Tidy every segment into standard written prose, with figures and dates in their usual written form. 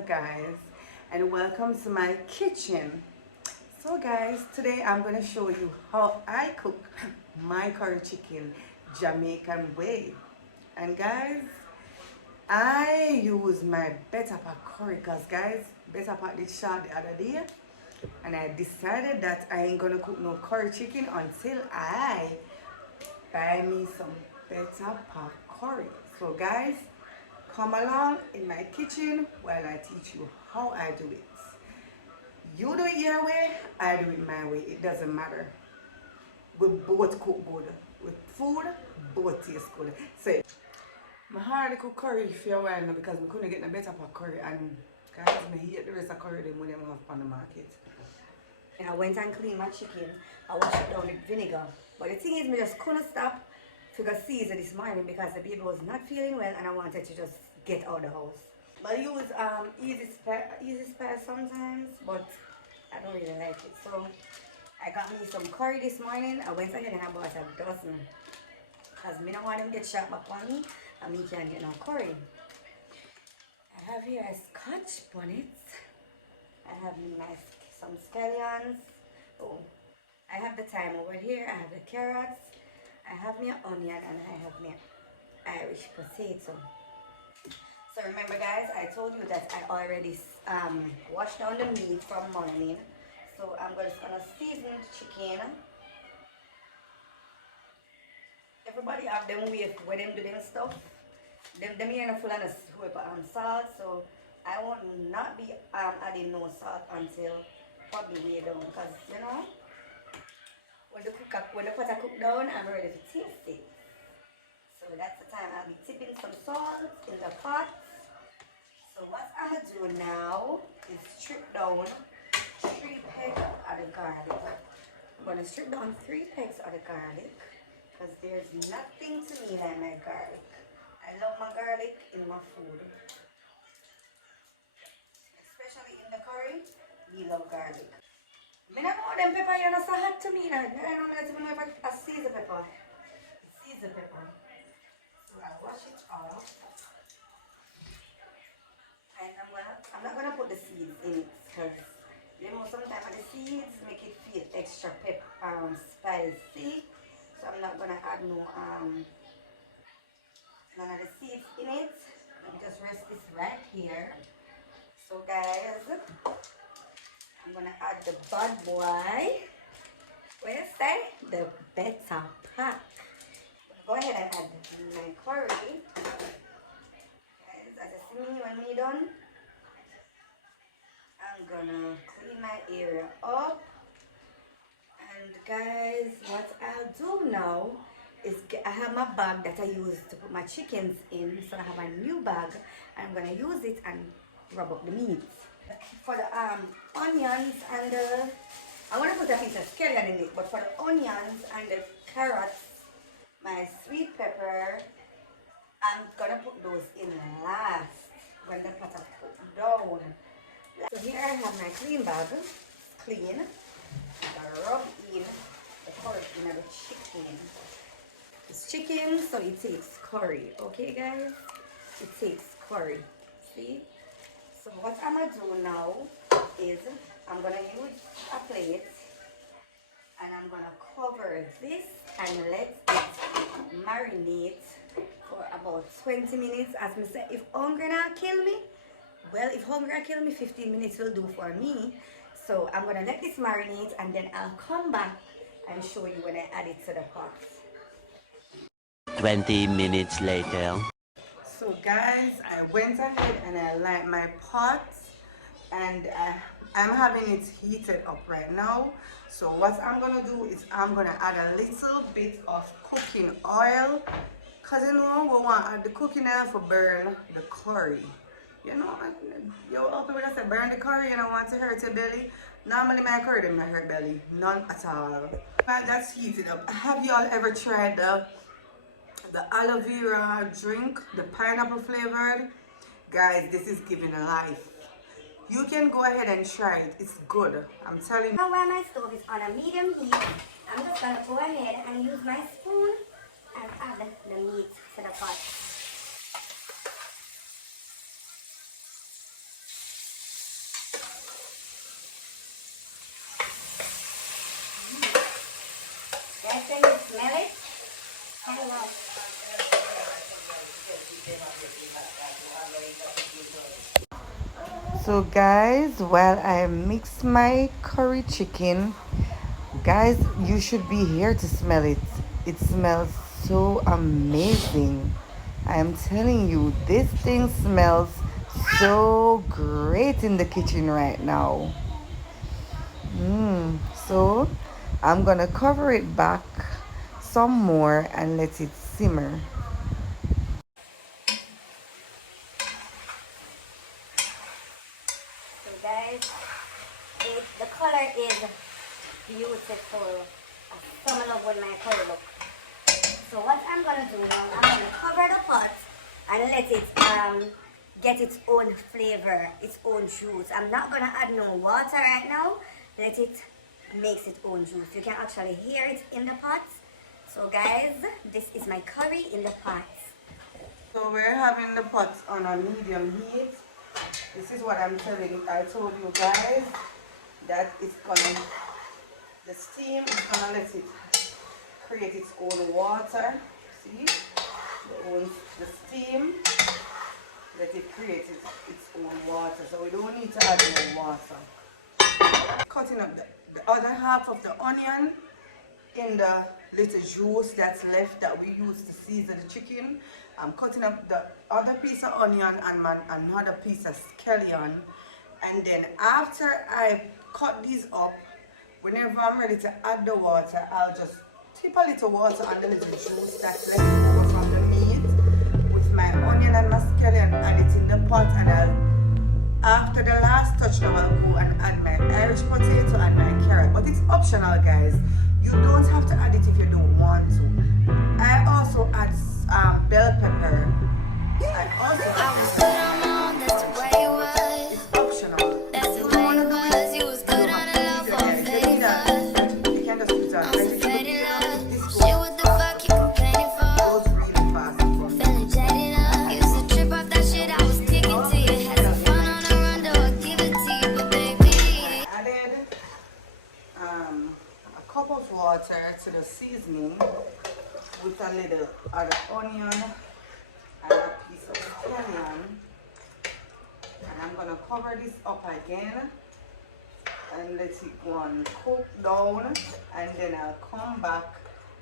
Hello guys, and welcome to my kitchen. So guys, today I'm going to show you how I cook my curry chicken Jamaican way. And guys, I use my better pot curry because guys, better pot did shot the other day, and I decided that I ain't gonna cook no curry chicken until I buy me some better pot curry. So guys, come along in my kitchen while I teach you how I do it. You do it your way, I do it my way. It doesn't matter. We both cook good. With food, both taste good. So, I hardly cook curry for a while now because we couldn't get no better for curry, and guys, I hate the rest of curry them when they have on the market. I went and cleaned my chicken. I washed it down with vinegar. But the thing is, I just couldn't stop to go season this morning because the baby was not feeling well and I wanted to just get out of the house. I use easy spice sometimes, but I don't really like it. So I got me some curry this morning. I went ahead and I bought a dozen because I don't want them to get shot back on me and me can't get no curry. I have here a scotch bonnet. I have some scallions. Oh, I have the thyme over here. I have the carrots. I have my onion and I have my Irish potato. So remember guys, I told you that I already washed down the meat from morning. So I'm just gonna season the chicken. Everybody have them way where them do them stuff. Them here are full of salt, so I will not be adding no salt until probably way down, because you know when the pot cook down, I'm ready to taste it. So that's the time I'll be tipping some salt in the pot. So what I'm gonna do now is strip down 3 pegs of the garlic. I'm gonna strip down 3 pegs of the garlic because there's nothing to me like my garlic. I love my garlic in my food. Especially in the curry, we love garlic. I don't know them pepper, you're not so hot to me. I don't know if I season pepper. Season pepper. So I'll wash it off. And I'm not gonna put the seeds in it because you know sometimes the seeds make it feel extra spicy. So I'm not gonna add none of the seeds in it. Let me just rest this right here. So guys, I'm gonna add the bad boy. What you say? The better pack. Go ahead and add my curry. Guys, as you see me when me done, I'm gonna clean my area up. And guys, what I'll do now is I have my bag that I use to put my chickens in. So I have a new bag and I'm gonna use it and rub up the meat. For the onions and I'm gonna put a piece of scallion in it, but for the onions and the carrots, my sweet pepper, I'm gonna put those in last when the pot is cooked down. So here I have my clean bag, clean. I'm gonna rub in the curry in the chicken. It's chicken, so it takes curry. Okay guys? It takes curry. See? So what I'm gonna do now is I'm gonna use a plate and I'm gonna cover this and let it marinate for about 20 minutes. As I said, if hunger not kill me, well, if hunger kill me, 15 minutes will do for me. So I'm gonna let this marinate and then I'll come back and show you when I add it to the pot. 20 minutes later. So guys, I went ahead and I light my pot, and I'm having it heated up right now. So what I'm gonna do is I'm gonna add a little bit of cooking oil, because you know we want to add the cooking oil for burn the curry. You know, you open when I say burn the curry, you don't want to hurt your belly. Normally my curry doesn't hurt belly, none at all. Right, that's heated up. Have y'all ever tried the aloe vera drink, the pineapple flavored? Guys, this is giving life. You can go ahead and try it. It's good, I'm telling you. Now while my stove is on a medium heat, I'm just gonna go ahead and use my spoon and add the meat to the pot. So guys, while I mix my curry chicken, guys, you should be here to smell it. It smells so amazing. I'm telling you, this thing smells so great in the kitchen right now. So I'm gonna cover it back some more and let it simmer. So guys, the color is beautiful. I'm so in love with my color look. So what I'm gonna do now, I'm gonna cover the pot and let it get its own flavor, its own juice. I'm not gonna add no water right now. Let it makes its own juice. You can actually hear it in the pot. So guys, this is my curry in the pot. So we're having the pot on a medium heat. This is what I'm telling you. I told you guys that the steam is gonna let it create its own water. See? The steam, let it create its own water. So we don't need to add no water. Cutting up the other half of the onion in the little juice that's left that we use to season the chicken. I'm cutting up the other piece of onion and another piece of scallion. And then after I cut these up, whenever I'm ready to add the water, I'll just tip a little water on the little juice that's left over from the meat with my onion and my scallion, add it in the pot, and after the last touch now I'll go and add my Irish potato and my carrot. But it's optional, guys. You don't have to add it if you don't want to. I also add bell pepper. I also add it's optional. If you don't want to do it, you don't have to use it. If you need that, you can just use that. This goes really fast for me. I added a cup of water to the seasoning with a little other onion and a piece of scallion. And I'm gonna cover this up again and let it go and cook down, and then I'll come back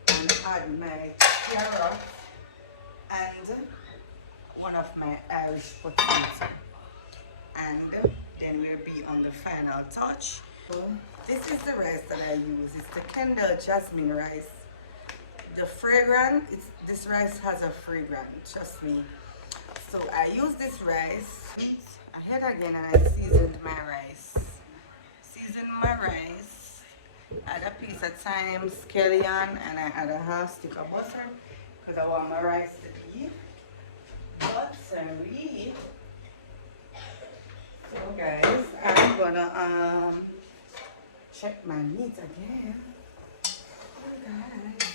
and add my carrot and one of my Irish potatoes, and then we'll be on the final touch. So this is the rice that I use. It's the Kendall Jasmine rice. The fragrance, this rice has a fragrance, trust me. So I use this rice. I hit again and I seasoned my rice. Add a piece of thyme, scallion, and I add a half stick of butter because I want my rice to be buttery. So guys, I'm gonna check my meat again. Oh guys,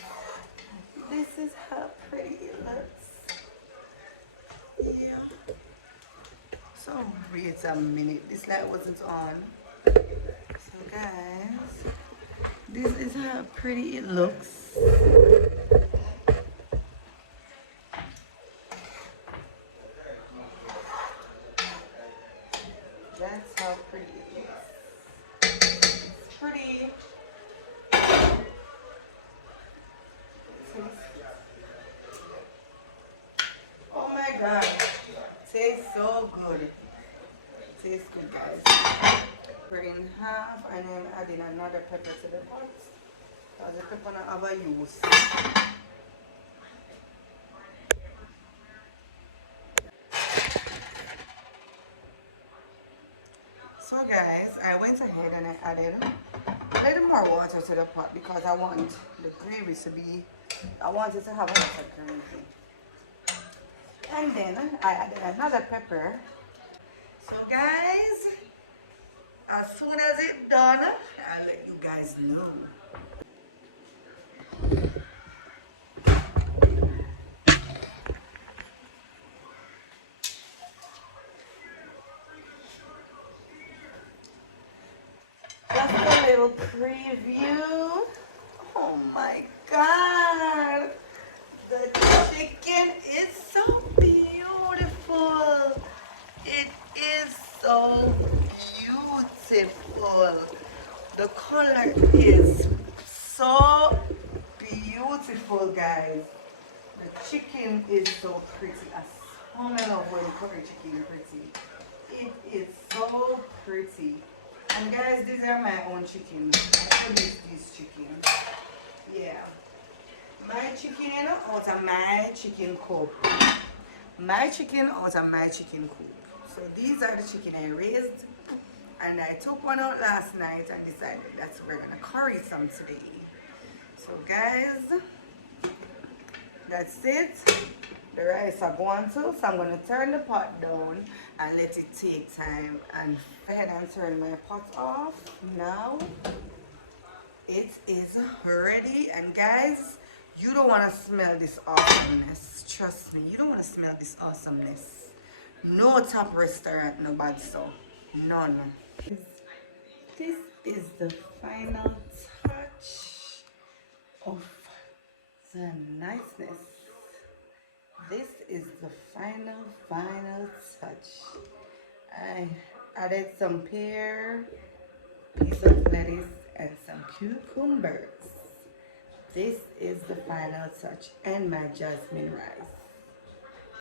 this is how pretty it looks. Yeah. So wait a minute, this light wasn't on. So guys, this is how pretty it looks. That's how pretty it looks. It's pretty. Oh my god, tastes so good. Tastes good, guys. We're in half, and then adding another pepper to the pot because the pepper not have a use. So guys, I went ahead and I added a little more water to the pot because I want the gravy to be, I want it to have a lot of gravy. And then I added another pepper. So guys, as soon as it's done, I'll let you guys know. Just a little preview. Oh my god, the chicken is so beautiful. It is so beautiful. The color is so beautiful, guys. The chicken is so pretty. I love when curry chicken is pretty. It is so pretty. And guys, these are my own chicken. I produce these chicken. Yeah. My chicken out of my chicken coop. My chicken out of my chicken coop. So these are the chicken I raised. And I took one out last night and decided that we're gonna curry some today. So guys, that's it. The rice are going to, so I'm going to turn the pot down and let it take time. And go ahead and turn my pot off now. It is ready. And guys, you don't want to smell this awesomeness. Trust me, you don't want to smell this awesomeness. No top restaurant, no bad so. None. This is the final touch of the niceness. This is the final touch. I added some pear, piece of lettuce, and some cucumbers. This is the final touch, and my jasmine rice.